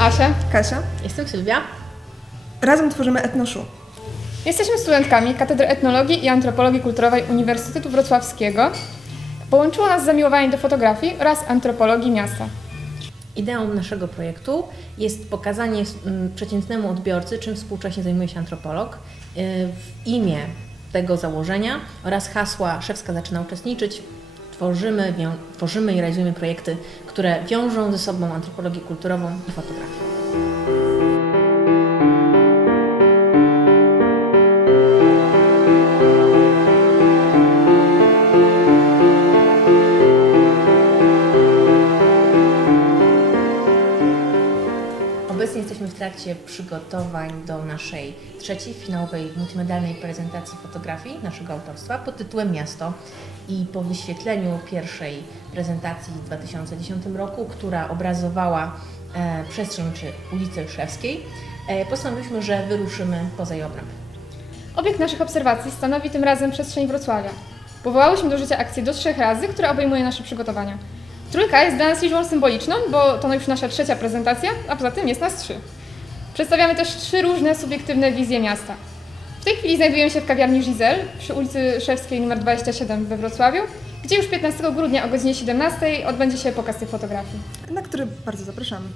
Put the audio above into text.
Asia. Kasia. Jestem Sylwia. Razem tworzymy Etnoszu. Jesteśmy studentkami Katedry Etnologii i Antropologii Kulturowej Uniwersytetu Wrocławskiego. Połączyło nas zamiłowanie do fotografii oraz antropologii miasta. Ideą naszego projektu jest pokazanie mm, przeciętnemu odbiorcy, czym współcześnie zajmuje się antropolog. Yy, W imię tego założenia oraz hasła Szewska zaczyna uczestniczyć, tworzymy, tworzymy i realizujemy projekty, które wiążą ze sobą antropologię kulturową i fotografię. Trakcie przygotowań do naszej trzeciej finałowej multimedialnej prezentacji fotografii naszego autorstwa pod tytułem Miasto. I po wyświetleniu pierwszej prezentacji w 2010 roku, która obrazowała e, przestrzeń czy ulicę Szewskiej, e, postanowiliśmy, że wyruszymy poza jej obręb. Obiekt naszych obserwacji stanowi tym razem przestrzeń Wrocławia. Powołałyśmy do życia akcję do trzech razy, która obejmuje nasze przygotowania. Trójka jest dla nas liczbą symboliczną, bo to już nasza trzecia prezentacja, a poza tym jest nas trzy. Przedstawiamy też trzy różne subiektywne wizje miasta. W tej chwili znajdujemy się w kawiarni Gizel przy ulicy Szewskiej nr 27 we Wrocławiu, gdzie już 15 grudnia o godzinie 17 odbędzie się pokaz tych fotografii. na który bardzo zapraszamy.